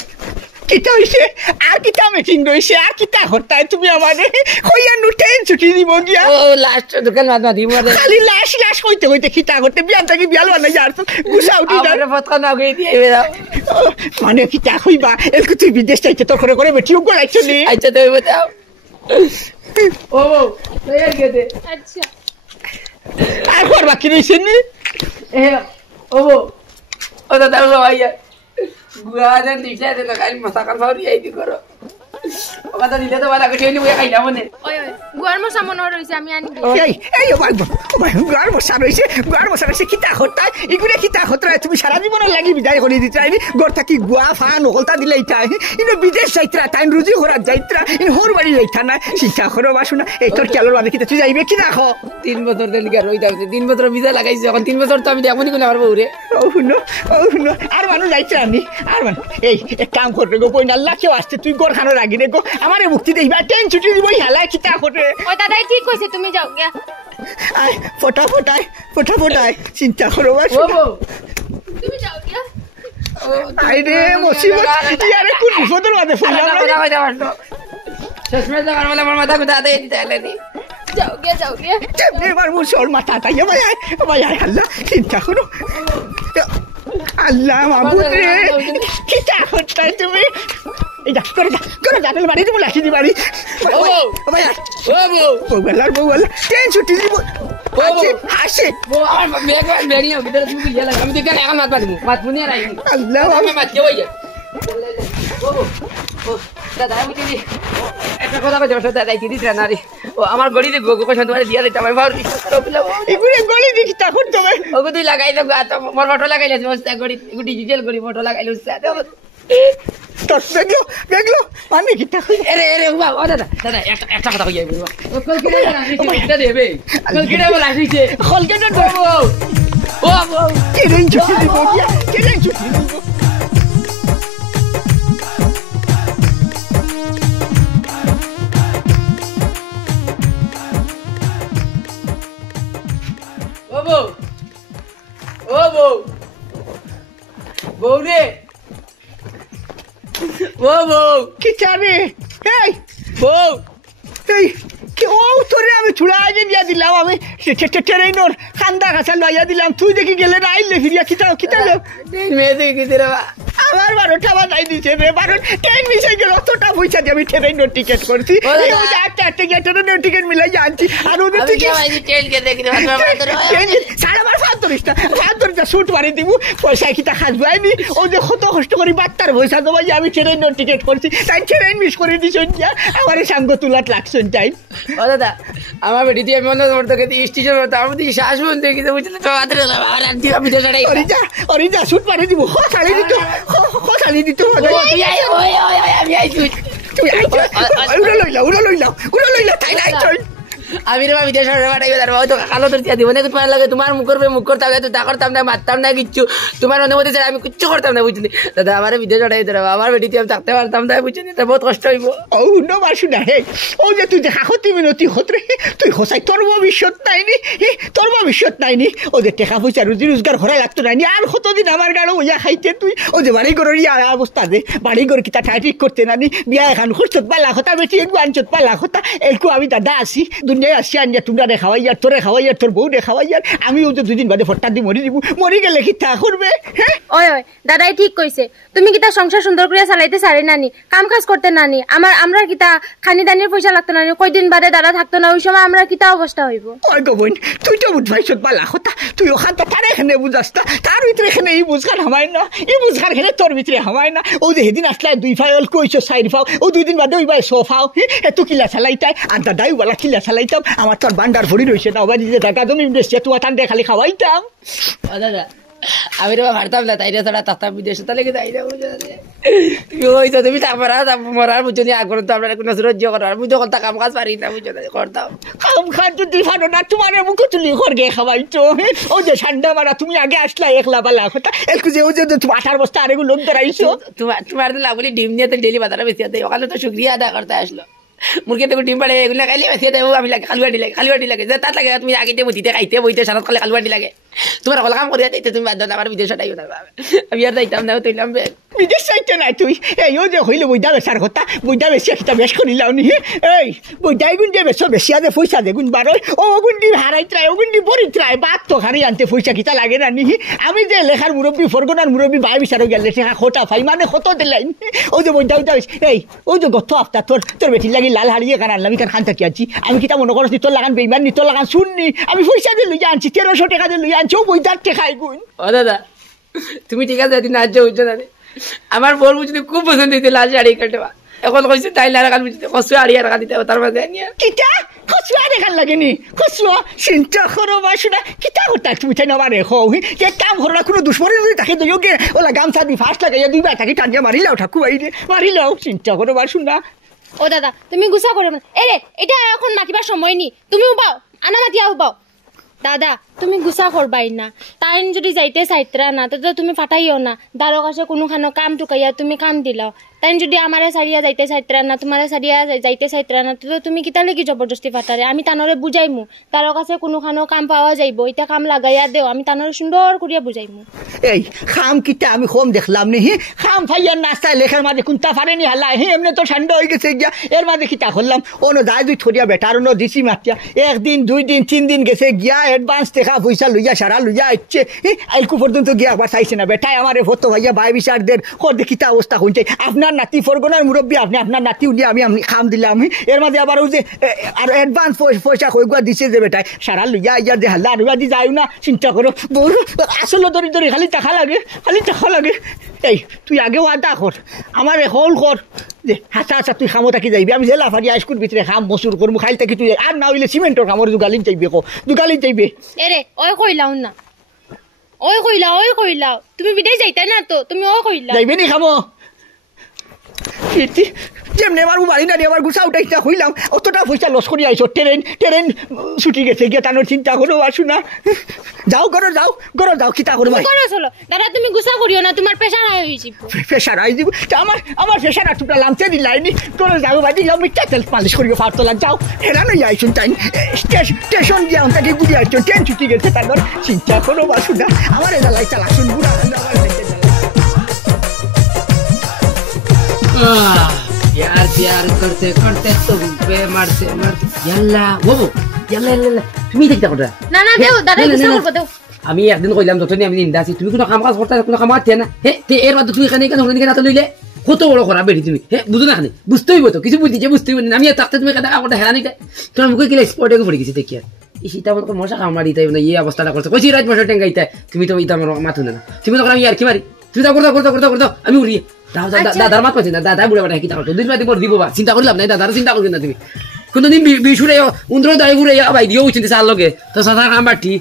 কিটা হইছে আর কিটা মিটিং রইছে আর কিটা হরতাই তুমি আমারে কইয়া নু ট্রেন ছুটি দিব গিয়া ও লাস্ট দোকান মাত মাতি মরে খালি লাশ লাশ কইতে কইতে কিটা করতে বিয়ান থাকি বিয়াল বানাই যার তো গুছা উঠি না আমার ফতকা না গই দিয়ে দাও মানে কিটা কইবা এলকু তুই বিদেশ যাইতে তোর করে করে বেটিও গলাইছ নি আচ্ছা তো বতাও ও তৈয়ার গেতে আচ্ছা আর ঘর বাকি রইছে নি এ ও দাদা ও ভাইয়া গুয়াদের দিতে দে না খালি মশাকাল ফাউরি আইতি করো ও কথা দিলে তো বালা কইনি বই খাইলা মনে ওই ওই গুয়ার মশা মনে রইছে আমি আনি এই এই ও ভাই গার বসা রইছে কিটা হরতাই ইগুরে কিটা হতরা তুমি সারা জীবনের লাগি বিদায় করে দিতে আইনি গর থাকি গুয়া ফান হলতা দিলে ইতাই ইনো বিদেশ যাইত্রা টাইম রুজি হরাত যাইত্রা ইন হোর বাড়ি যাইতা না চিন্তা করো বাসুনা এই তোর কেলর বাদে কিটা তুই যাইবে কি রাখো 3 বছর দেন কি রই থাকতে 3 বছর ভিসা লাগাইছে এখন 3 বছর তো আমি দেখবনি কোন আমার বউরে ও হুনো আর মানুষ যাইত্রা নি আর মান এই এক কাম করতে গো কই আল্লাহ কেউ আসছে তুই গর খানো রাগি রে গো আমারে মুক্তি দেইবা ট্রেন ছুটি দিব হেলা কিটা করে ওই দাদাই ঠিক কইছে তুমি যাও গিয়া আয় ফটাফট আয় চিন্তা করো ও বাসুনা বউ তুমি যাও গিয়া আই রে মুসিবত ইয়ারে কোন বিপদের মাঝে পড়লাম কথা কইতে পারতো শেষমেশ আমার বলে আমার মাথা গুদা দেই দিতে আইলে দি যাও গিয়া কেমনে মার মুসল মাথা তাই ভাই আল্লাহ চিন্তা করো আল্লাহ মাবুদ রে কিটা হচ্ছে তুমি এই যা করে যা তাহলে বাড়ি দিব লাখি দি বাড়ি ও ভাই বউ বউ ট্রেন ছুটি দিব হাসে বউ আমার ব্যাগ নিয়ে ভিতরে তুমি গিয়ে লাগা আমি তো কেন এখন মাত পারিনি মাত শুনি আর আইনি আল্লাহ আমি মাত কে হইয়া ও দাদা বুঝলি একটা কথা কইতে পারছো দাদা কি দিতে না রে ও আমার গড়িতে গোগো কইছ তোমার দিয়া দিতে আমার ভাউরি এগুলো গলি দেখি তা করতে হবে ওগো তুই লাগাই দাও গা তো মোর ফটো লাগাইলে মস্ত গড়ি এগু ডিজিটাল গড়ি ফটো লাগাইলো সাথে তোর দেখলো মানে কি তা এরে বাবা ও দাদা একটা কথা কইয়া বলবা ও কল কিনে আসিছে এটা দেবে কল কিনে বল আসিছে খলকে না ও ট্রেন ছুটি দিব গিয়া ট্রেন ছুটি দিব ও বউ বউ রে বউ কি চাবে এই বউ এই কি ও তোরে আমি ছুড়া আগে দিয়া দিলাম আমি ট্রেনর খান্দা কাছা লইয়া দিলাম তুই দেখি গেলে না আইলে ফিরিয়া কিতা মেয়ে দেখি গেছে রে বা আমার 12টা বাজাই দিছে রে 12 ট্রেন মিশে গেল অতটা পয়সা দিয়ে আমি ট্রেনের টিকিট করছি ও দাদা। এই যে আটটা ট্রেনের টিকিট মিলাই জানছি আর ওদের আমি টিকিট কে ভাই ট্রেন কে দেখি সাড়ে বার ফাঁদরিটা শুট মারি দিব পয়সা কিতা খাসবাইনি ও যে কত কষ্ট করি বাচ্চার পয়সা দেবো যে আমি ট্রেনের টিকিট করছি তাই ট্রেন মিস করে দিছ আমার সাঙ্গ তুলাট লাগছেন তাই ও দাদা আমার বেটি দিয়ে আমি অন্য তোমার তোকে স্টেশন আমার দিকে শ্বাস বন্ধ হয়ে গেছে বুঝলে তো আমি তো সেটাই অরিজা শুট মারি দিব খালি দিত খালি দিত তুই আই ওই আমি আইছি তুই উড়া লইলা তাই নাই চল আমি রে বিদেশ বাটাই গেলাম ওই তো কালো তোর দিয়া দিব না তোমার লাগে তোমার মুখ করতে হবে তো তা করতাম না মারতাম না কিচ্ছু তোমার অনুমতি ছাড়া আমি কিচ্ছু করতাম না বুঝলি দাদা আমার বিদেশ বাটাই দিতে হবে আমার বেটিতে আমি থাকতে পারতাম না বুঝলি তা বহুত কষ্ট হইব ও নো মাসু না হে ও যে তুই দেখা হতি মিনতি হতরে তুই হসাই তোর ভবিষ্যৎ নাইনি তোর ভবিষ্যৎ নাইনি ও যে টাকা পয়সা রুজি রোজগার ঘরে লাগতো নাইনি আর কতদিন আমার গাড়ো ওইয়া খাইতে তুই ও যে বাড়ি ঘরের অবস্থা দে বাড়ি ঘর কিতা ঠিক করতে নানি বিয়া এখন খুঁজত পালা হতা বেটি একটু আনছত পালা হতা একটু আমি দাদা আসি দুনিয়ায় আসি আনিয়া তোমরা রে খাওয়াইয়ার তোরে খাওয়াইয়ার তোর বউ রে খাওয়াইয়ার আমি ও যে 2 দিন বাদে ফট্টা দি মরি দিব মরি গেলে কি তা করবে হ্যাঁ ওই দাদাই ঠিক কইছে তুমি কিতা সংসার সুন্দর করে চালাইতে চারে নানি কাম কাজ করতে নানি আমরা কিতা খানি দানির পয়সা লাগতো নানি কয়দিন বাদে দাদা থাকতো না ওই সময় আমরা কিতা অবস্থা হইব ওই গো বোন তুই তো বুঝবাইছত পালা হতা তুই ওখানটা তার এখানে বুঝাস না তার ভিতরে এখানে এই বুঝখান হামায় না এই বুঝখান এখানে তোর ভিতরে হামায় না ও যে সেদিন আসলে 2 ফাইল কইছো 4 ফাও ও 2 দিন বাদে ওই বাই সোফাও এত কিলা চালাইতাই আর দাদাই বলা কিলা চালাইতাম আমার তোর বান্ডার ভরি রইছে না ওবা দিতে টাকা তুমি দেশে তুই টান খালি খাওয়াইতাম ও দাদা আমি রে ভারতাম না তাই রে তোরা তাতা বিদেশে তাহলে কি তাই না বুঝলি তুমি হইতো তুমি তারপরে মরার বুঝলি আগ্রহ তো আপনার কোনো সহ্য করার বুঝতে করতাম কাম কাজ পারি না বুঝলি করতাম কাম খান যদি ফানো না তোমার মুখে তুলি ঘরগে খাওয়াইতো ও যে ঠান্ডা মারা তুমি আগে আসলা একলা বালা কথা একটু যে ও যে তুমি 18 বস্তা আরেগু লোক ধরাইছো তোমার তো লাগলি ডিম নিয়ে তো ডেলি বাজারে বেশি দেয় ওখানে তো শুক্রিয়া আদা করতে আসলো মুরগি তো ডিম পাড়ে এগুলো খাইলে বেশি দেবো আমি লাগে খালুয়াটি লাগে যে তার লাগে তুমি আগে বইতে খাইতে বইতে সারাত খালে খালুয়াটি লাগে তোমার কল কাম করিয়া দিতে তুমি বাদ আমার বিদেশে টাইও না আমি আর যাইতাম না তৈলাম বিদেশ চাইতে নাই তুই এই ও যে হইলে বইটা বেচার কথা বইটা বেশি একটা বেশ করিলাও নি এই বইটাই গুণ যে বেশ বেশি আদে পয়সা দে গুণ বারোই ও গুণটি হারাই ত্রায় ও গুণটি বড়ি ত্রায় বাদ তো হারি আনতে পয়সা কিতা লাগে না নি আমি যে লেখার মুরব্বী ফরগনার মুরব্বী বাই বিচারও গেলে সে খোটা ফাই মানে কত দিলাই ও যে বইটা উঠা এই ও যে গত হপ্তাহ তোর বেটির লাগি লাল হারিয়ে কান আনলাম কান খান থাকি আছি আমি কিতা মনে করছি তোর লাগান বেইমান নি তোর লাগান শুননি আমি পয়সা দিয়ে লইয়া আনছি 1300 টাকা দিয়ে লইয়া আনছি ও বইটার টেকাই গুণ ও দাদা তুমি ঠিক আছে দিন আজ বুঝছো না আমার বোর বুঝতে খুব পছন্দ হইতে লাল শাড়ি কাটবা এখন কইছে তাই লাল কাল বুঝতে কসুয়া আড়িয়া রাখা দিতে তার মাঝে নিয়ে কিতা কসুয়া দেখার লাগেনি কসুয়া চিন্তা করো বাসুনা কিতা হতা তুমি তাই না মারে হো যে কাম হরলা কোনো দুশ্মনী যদি তাকে দইওগে ওলা গামছা দি ফাস্ট লাগাইয়া দুই বাটাকে টানিয়া মারিলাও ঠাকু বাইরে মারিলাও চিন্তা করো বাসুনা ও দাদা তুমি গুছা করো না এরে এটা এখন মাতিবার সময় নি তুমি উবাও আনা মাতিয়া উবাও দাদা তুমি গুছা করবাই না তাই যদি যাইতে চাইতরা না তো তুমি ফাটাইও না দারো কাছে কোনোখানো কাম টুকাইয়া তুমি কাম দিলাও তাই যদি আমারে সারিয়া যাইতে চাইতরা না তোমারে সারিয়া যাইতে চাইতরা না তো তুমি কিতা লাগি জবরদস্তি ফাটারে আমি তানরে বুঝাইমু তার কাছে কোনোখানো কাম পাওয়া যাইব এটা কাম লাগাইয়া দেও আমি তানরে সুন্দর করিয়া বুঝাইমু এই খাম কিতা আমি কম দেখলাম নি খাম ফাইয়া নাস্তায় লেখার মাঝে কোনটা পারেনি হালা এমনি তো ঠান্ডা হয়ে গেছে গিয়া এর মাঝে কিতা করলাম ওনো দায় দুই থরিয়া বেটার নো দিছি মাতিয়া 1 দিন 2 দিন 3 দিন গেছে গিয়া অ্যাডভান্স টাকা পয়সা লইয়া সারা লইয়া আইছে আইলকু পর্যন্ত গিয়া একবার চাইছে না বেটাই আমারে ফটো ভাইয়া ভাই বিচারদের কর দেখিতা অবস্থা হইছে আপনার নাতি ফরগনার মুরব্বী আপনি আপনার নাতি উনি আমি খাম দিলাম এর মাঝে আবার ওই যে আর অ্যাডভান্স পয়সা কইগুয়া দিছে যে বেটাই সারা লইয়া আইয়া যে হাল্লা রুয়া দি যাইও না চিন্তা করো বড় আসলে দরি দরি খালি টাকা লাগে এই তুই আগে ওয়াদা কর আমার হল কর যে হাসা তুই খামো থাকি যাইবি আমি জেলা ফারি হাইস্কুল ভিতরে খাম মসুর করবো খাইল থাকি তুই আর না হইলে সিমেন্টর কামড় দুগালিন চাইবে দুগালিন চাইবে এরে ওই কইলাও না ওই কইলাও তুমি বিদেশ যাইতা না তো তুমি ওই কইলা যাইবে নি খামো যেমনি আমার বাড়ি না আমার গুছা উঠাইটা হইলাম অতটা পয়সা লস করি আইসো ট্রেন ছুটি গেছে গিয়ে টানোর চিন্তা করো আসু না যাও করো কিতা করবো চলো দাদা তুমি গুছা করিও না তোমার প্রেশার হাই হইছি প্রেশার আই দিব আমার প্রেশার আর তোমরা লামতে দিলাইনি তোরা যাও বাদি যাও মিথ্যা তেল পালিশ করিও ফারতলা যাও এরা নই আইসুন তাই স্টেশন গিয়া তাকে গুড়ি আইসো ট্রেন ছুটি গেছে তার চিন্তা করো আসু না আমার এলাকায় চালাশুন বুড়া प्यार प्यार करते करते तुम पे मारते मारते याल्ला বাবু ইয়াল্লা ইয়াল্লা তুমি দেখতে কোটা না না দেও দাদা গুছা করব দেও আমি একদিন কইলাম যতনি আমি নিন্দা আছি তুমি কোনো কাম কাজ করতে কোনো কাম করতে না হে তে এর মধ্যে তুমি এখানে কেন হলনি কেন লইলে কত বড় করা বেরি তুমি হে বুঝো না খালি বুঝতেই হইব তো কিছু বুঝিছে বুঝতেই হইব না আমি তাকতে তুমি কথা কথা হেরানি দে তোমার মুখে কি স্পটে পড়ে গেছে দেখি আর ইসিটা মত মশা কামড়ি তাই না এই অবস্থাটা করছে কইছি রাত মশা টেঙ্গাইতে তুমি তো ইতা আমার মাথু না তুমি তো আমি আর কি মারি তুমি তো করতে আমি উড়ি দাদার মাত পাচ্ছি না দাদা বুড়া বেটা কি তা করতো দুই মাস পর দিব বা চিন্তা করলাম না দাদার চিন্তা করবেন না তুমি কোনদিন বিশুরে উন্দ্র দাই ঘুরে ভাই দিও চিন্তা চাল লগে তো সাদা কাম বাটি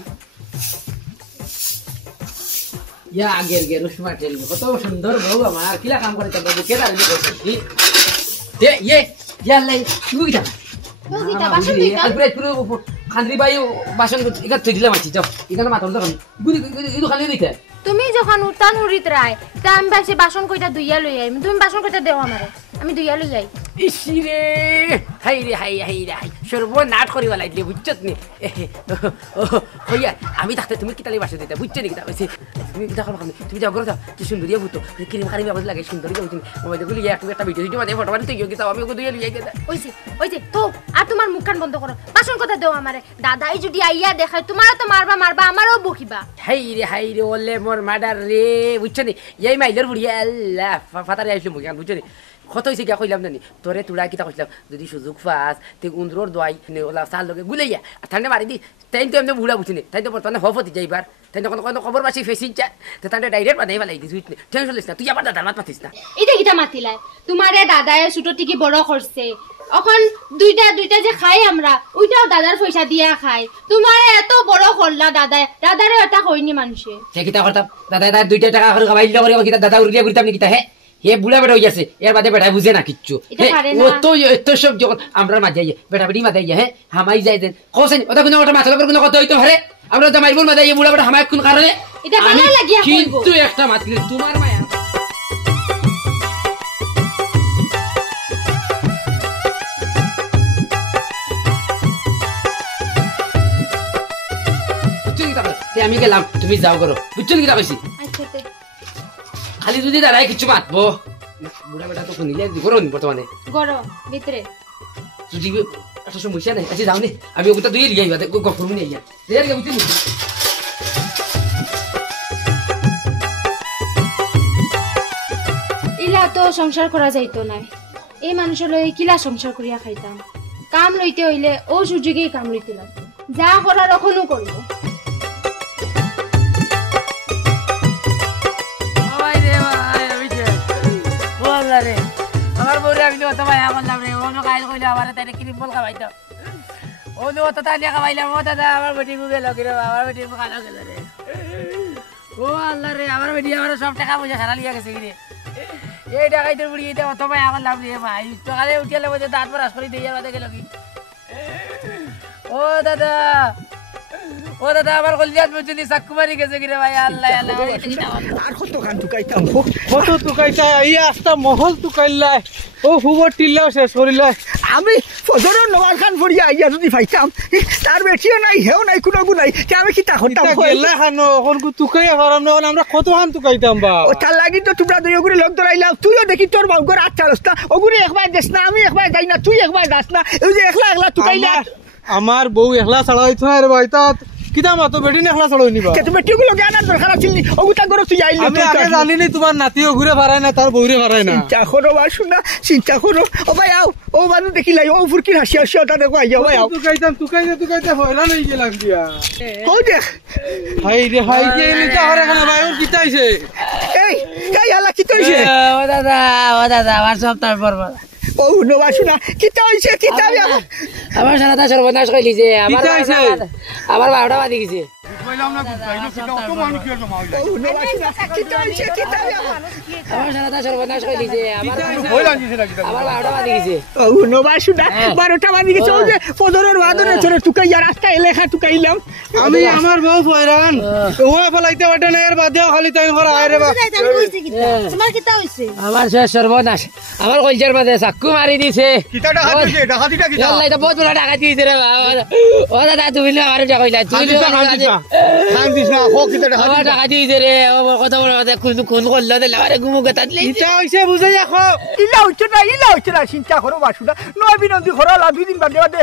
ইয়া আগের গের উসমা টেল কত সুন্দর বউ আমার কিলা কাম করে বাবু কে দাঁড়ি করছিস দে ইয়া লাই তুমি কি তো গিতা বাসন দিতা আলপুরে পুরো খান্দ্রি বাই বাসন ইকা তুই দিলাম আছি যাও ইখানে মাথা ধরো গুদি ইদু খালি দিতে তুমি যখন উত্তান হরিত রায় তা আমি ভাবছি বাসন কইটা দুইয়া লই আই তুমি বাসন কইটা দেও আমারে আমি দুইয়া লই যাই ইসিরে হাই রে সর্বনাশ করি বলাইলে বুঝছত নি হইয়া আমি থাকতে তুমি কিতালি বাসা দিতে বুঝছো নি কিতা কইছি তুমি কিতা করো তুমি যাও করো কি সুন্দরিয়া ভূত ক্রিম খারি বাবদ লাগে সুন্দরী যাও তুমি মোবাইল গুলি একটা ভিডিও দিতে মাঝে ফটো মারি তুই কিতা আমি ওকে দুইয়া লই যাই ওইছে তো আর তোমার মুখখান বন্ধ করো বাসন কথা দেও আমারে দাদাই যদি আইয়া দেখায় তোমারও তো মারবা আমারও বকিবা হাই রে ওলে মোর মাডার রে বুঝছো নি এই মাইলের বুড়িয়া আল্লাহ ফাতারে আইছিল মুখ বুঝছো নি কত হয়েছে গিয়া কইলাম জানি তোরে তুলা কিতা কইলাম যদি সুযোগ পাস তুই উন্দ্রর দোয়াই ওলা চাল লগে গুলাইয়া আর ঠান্ডা মারি দি তাই তো এমনি বুড়া বুঝিনি তাই তো বর্তমানে হফতি যাইবার তাই তো কোনো খবর পাচ্ছি ফেসিন চা তো তাই ডাইরেক্ট বানাই পেলাই দিস টেনশন লিস না তুই আবার দাদার মাত পাতিস না এটা কিতা মাতিলাই তোমারে দাদায় ছোট থেকে বড় করছে এখন দুইটা যে খাই আমরা ওইটাও দাদার পয়সা দিয়া খাই তোমারে এত বড় করলা দাদারে এটা কইনি মানুষে সে কিতা করতাম দাদা 2 টাকা করে কামাইল করে কিতা দাদা উড়িয়া ঘুরতাম কিতা হে হে বুড়া বেটা হয়ে গেছে এর বাদে বেটা বুঝে না কিচ্ছু ও তো এত সব যখন আমরা মাঝে বেটা বেটি মাঝে হ্যাঁ হামাই যাই দেন কোসেন ওটা কোনো একটা মাথা করে কোনো কথা হইতো হরে আমরা তো মাইবুল মাঝে বুড়া বেটা হামাই কোন কারণে এটা ভালো লাগিয়া কইবো কিন্তু একটা মাতলি তোমার মায়া আমি গেলাম তুমি যাও করো বুঝছো কি কইছি আচ্ছা খালি যদি দাঁড়ায় কিছু মাতবো বুড়া বেটা তো শুনিলে গরম বর্তমানে গরম ভিতরে যদি একটা সমস্যা নাই আচ্ছা যাও নি আমি ওটা দুই লিয়ে আইবা গপ করবো নিয়ে আইয়া দেয়ার গে বুঝলি ইলা তো সংসার করা যাইতো না এই মানুষের লই কিলা সংসার করিয়া খাইতাম কাম লইতে হইলে ও সুযোগেই কাম লইতে লাগবে যা করার এখনো করবো আমার বউরে আমি তো ভাই আমার নাম রে ওনো কাইল কইলো আমারে তাইলে ক্রিম বল খাওয়াইতো ওনো তো তাইলে খাওয়াইলাম ও দাদা আমার বেটি গুগে লগিরে আমার বেটি খাওয়া গেল রে ও আল্লাহ রে আমার বেটি আমার সব টাকা পয়সা সারা লিয়া গেছে রে এই টাকাই তোর বুড়ি এটা অত ভাই আমার লাভ রে ভাই সকালে উঠিয়ালে বলে দাঁত পরাস করে দিয়ে বাদে গেল কি ও দাদা আমার কলিয়াত বুঝনি চাকু মারি গেছে কি রে ভাই আল্লাহ আল্লাহ আর কত খান টুকাইতাম কত টুকাইতা এই আস্তা মহল টুকাইলাই ও ফুবর টিল্লাও শেষ করিলাই আমি ফজরের নমাজ খান পড়িয়া আইয়া যদি পাইতাম তার বেটিও নাই হেও নাই কোনো গু নাই আমি কি তা করতাম গেলা খানো এখন টুকাইয়া হারাম না আমরা কত খান টুকাইতাম বা ও তার লাগি তো তোমরা দুই ওগুলি লোক ধরাইলাম তুইও দেখি তোর বাউগর আচ্ছা রাস্তা ওগুলি একবার দেশ না আমি একবার যাই না তুই একবার যাস না এই যে একলা টুকাইলা আমার বউ একলা ছাড়াইতো না রে ভাই তা কিতা মাতো বেটি একলা ছাড়াই নিবা কে তুমি টিগুলো জ্ঞান দরকার আছিল নি ওগুতা করে তুই আইলি আমি আগে জানি নি তোমার নাতিও ঘুরে ভাড়ায় না তার বউরে ভাড়ায় না চিন্তা করো বাসুনা চিন্তা করো ও ভাই আও ও মানুষ দেখিলাই ও ফুরকির হাসি হাসি ওটা দেখো আইয়া ভাই আও টুকাইতে হয়রান হয়ে গেলাম দিয়া ও দেখ হাই রে এমনিতে হরে খানা ভাই ওর কিতা হইছে এই আলা কি কইছে ও দাদা আমার সব তারপর ও নো বাসুনা কিতা হইছে কিতা আমার সারাটা সর্বনাশ কইলি যে আমার আমার বারোটা বাজে গেছে কইলাম না কত মানুষ কি জমা হইলা ও নো বাসুনা কিতা হইছে কিতা আমার সারাটা সর্বনাশ কইলি যে আমার কইলা নিছে না কিতা আমার বারোটা বাজে গেছে ও নো বাসুনা 12টা বাজে গেছে ও যে ফজরের বাদরে চলে টুকাইয়া রাস্তা এলাকা টুকাইলাম আমি আমার বউ হয়রান ও ফলাইতে ওটা না এর বাদেও খালি তাই করা আয় রে বা তোমার কিতা হইছে আমার শেষ সর্বনাশ আমার কলজার মাঝে চাকু মারি দিছে কিতা ডাকাতিটা কিতা আল্লাহ এটা বহুত বড় ডাকাতি দিছে রে বাবা ও দাদা তুমি আমার যা কইলা তুই খান দিস না হোক কিতা টাকা আমার টাকা দিয়েছে রে ও কথা বলে কথা খুন করলো দিলে আরে ঘুমু কথা দিলে ইটা হইছে বুঝাই রাখো ইলা হচ্ছে না চিন্তা করো বাসুটা নয় বিনন্দি খরালা 2 দিন বাদে বাদে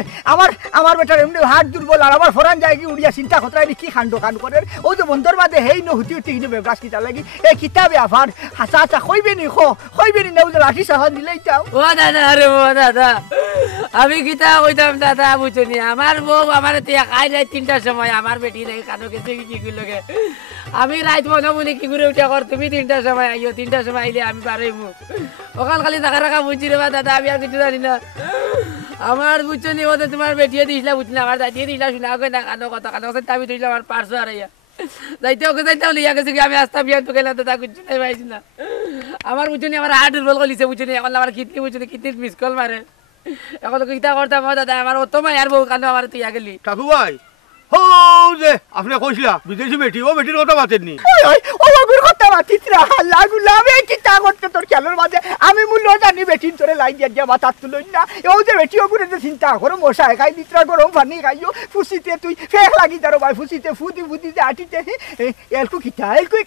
আমার বেটার এমনি হাত দুর্বল আর আমার ফরান যায় কি উড়িয়া চিন্তা খতরা কি খান্ড খান করে ও যে বন্ধর বাদে হেই নহুতি উঠি কিন্তু বেবরাস কিতা লাগি এই কিতাবে আফার হাসা কইবে নি নেও যে লাঠি সাহান দিলেই তাও ও দাদা রে ও দাদা আমি কিতা কইতাম দাদা বুঝনি আমার বউ আমার তিয়া খাই যায় 3টার সময় আমার বেটি নাই কানো গেছে কি লগে আমি রাত মনে মনে কি করে উঠা কর তুমি 3টার সময় আইও 3টার সময় আইলে আমি পারইমু ওখান খালি টাকা রাখা বুঝছি রে দাদা আমি আর কিছু জানি না আমার বুঝনি ও তোমার বেটিয়ে দিছিলা বুঝলি আমার দাদিয়ে দিছিলা শুনা কই না কানো কথা কানো আমি দিছিলাম আমার পারছো আর যাইতে ওকে যাইতাম লিয়া গেছে আমি আস্তা বিয়ান তো গেলাম দাদা কিছু নাই পাইছি না আমার বুঝনি আমার হার্ট দুর্বল করিছে বুঝনি এখন আমার কিডনি বুঝনি কিডনি মিস কল মারে এখন তো কিতা করতাম দাদা আমার অত মায়ার বউ কানো আমার তুই গেলি কাকু ভাই হো যে আপনি কইছিলা বিদেশি বেটি ও বেটির কথা বাতেননি ও বাবুর কথা মাতিতরা লাগুলা আমি কিতা করতে তোর খেলার মাঝে আমি মূল্য জানি বেটিন তোরে লাই দিয়া মাথা তুলই না ও যে বেটি ওগুলো যে চিন্তা করো মশাই খাই দিতরা গরম পানি খাইও ফুসিতে তুই ফেক লাগি তারো ভাই ফুসিতে ফুদি যে আটিতে এলকু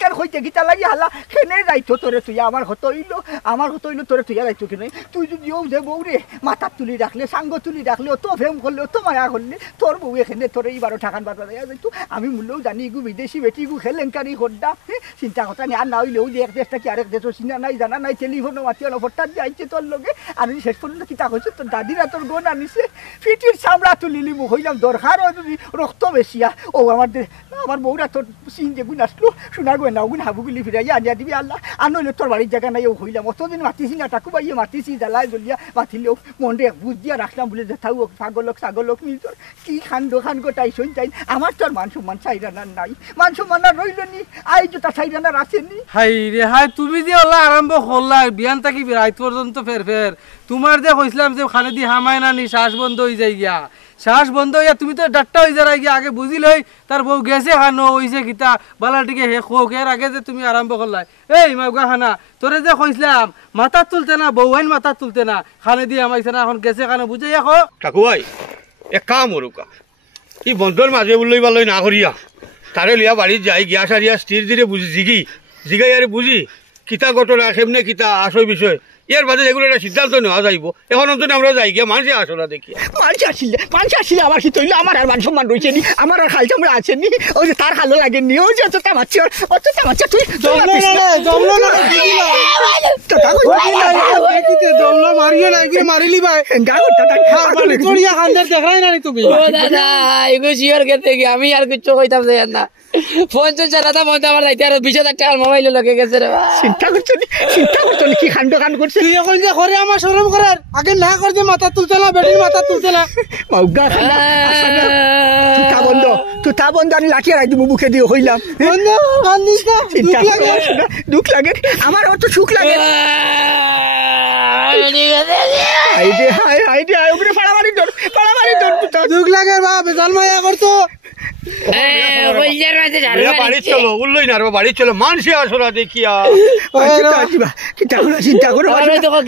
কেন হইতে কিতা লাগি হালা খেনে যাইতো তোরে তুই আমার হতো হইলো তোরে তুই যাইতো কেন তুই যদি ও যে বউ রে মাথা তুলি রাখলে সাঙ্গ তুলি রাখলে অত ফেম করলে অত মায়া করলে তোর বউ এখানে তোরে এই 12 টাকান বারবার যাইতো আমি মূল্যও জানি গু বিদেশি বেটি গু খেলেঙ্কারি হড্ডা চিন্তা কথা নেই আর না হইলেও যে এক দেশটা কি আরেক দেশও চিনা নাই জানা নাই টেলিফোনও মাতিও না ভোটটা যাইছে তোর লগে আর শেষ পর্যন্ত কিতা কইছে তোর দাদিরা তোর গোন আনিছে ফিটির চামড়া তুলিলি মুখ হইলাম দরকার ও যদি রক্ত বেশিয়া ও আমার বউরা তোর চিন যে গুণ আসলো শোনা গো না গুণ হাবুগুলি ফিরাইয়া আনিয়া দিবি আল্লাহ আর নইলে তোর বাড়ির জায়গা নাই ও হইলাম অতদিন মাতিছি না টাকু বাইয়ে মাতিছি জ্বালায় জ্বলিয়া মাতিলেও মনে বুঝ দিয়া রাখলাম বলে যে থাও ছাগলক নিজর কি খান গোটাই শোন চাই আমার তোর মান সম্মান চাইরানার নাই মান সম্মান আর রইল নি আই যেটা চাইরানার আসেনি হাই রে হাই তুমি যে ওলা আরম্ভ করলা বিয়ান থাকি রাত পর্যন্ত ফের তোমার যে কইছিলাম যে খানে দি হামায় না নি শ্বাস বন্ধ হয়ে যাই গিয়া শ্বাস বন্ধ হইয়া তুমি তো ডাক্তার হয়ে যাই গিয়া আগে বুঝিলই তার বউ গেছে খানো হইছে কিতা বালাটিকে হে খোক এর আগে যে তুমি আরম্ভ করলা এই মাউগা খানা তোরে যে কইছিলাম মাথা তুলতে না বউ আইন মাথা তুলতে না খানে দি আমাইছে না এখন গেছে খানো বুঝাইয়া খো কাকু ভাই এক কাম হরুকা ই বন্ধর মাঝে বললই ভালোই না করিয়া তারে লিয়া বাড়ি যাই গিয়া সারিয়া স্থির ধীরে বুঝি জিগাই আরে বুঝি কিতা ঘটনা সেমনে কিতা আসই বিষয় এর বাদে এগুলো একটা সিদ্ধান্ত নেওয়া যাইব এখন অন্তত আমরা যাই গিয়া মানুষে আসলা দেখি মানুষ আসলে আমার কি তৈল আমার আর মান সম্মান রয়েছে নি আমার আর খাল চামড়া আছে নি ওই যে তার হালো লাগেনি ও যে অত তামাচ্ছি তুই মারিলি ভাই দেখাই না তুমি দাদা এগো শিওর গেতে কি আমি আর কিছু কইতাম না ফোন তো চালাতা মতো আমার যাইতে আর 20,000 টাকা মোবাইলে লগে গেছে রে চিন্তা করছো কি খান্ড করছে তুই এখন যে ঘরে আমার শরম করার আগে না করতে মাথা তুলতে না বেটির মাথা তুলতে না মাউগা খানা তুতা বন্ধ আমি লাঠি আর একদম মুখে দিয়ে হইলাম দুঃখ লাগে আমার অত সুখ লাগে দুঃখ লাগে বা বেজাল মায়া করতো বাড়ি চলো উল্লই না বাড়ি চলো মানুষে আসলা দেখিয়া চিন্তা করো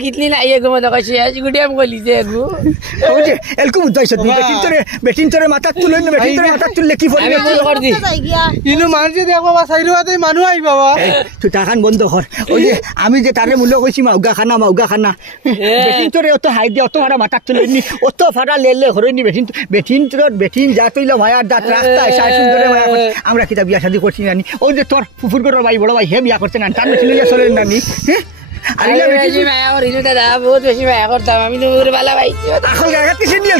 কিতনি নাই এগো মতো কইছে আজ গুডি আম কইলিছে এগো ওজে এলকু বুঝাইছ বেটিন তোরে মাথা তুলই না বেটিন তোরে মাথা তুললে কি ফলবে আমি কর দি ইনো মানুষে দেখো বা সাইরবাতে মানুষ আই বাবা তুই টাকান বন্ধ কর ওই যে আমি যে তারে মূল্য কইছি মাউগা খানা বেটিন তোরে অত হাই দিয়ে অত মারা মাথা তুলইনি অত ফাড়া লেলে হরইনি বেটিন যা তুইলা মায়ার দাঁত রাস্তা সাই সুন্দরে মায়া করে আমরা কিতা বিয়া শাদি করছি নানি ওই যে তোর ফুফুর করে ভাই বড় ভাই হে বিয়া করছে না তার বেশি লইয়া চলেন নানি হ্যাঁ আরে বেশি মায়া করিনি দাদা বহুত বেশি মায়া করতাম আমি তো ভালো ভাই এখন জায়গা কিসে নিয়ে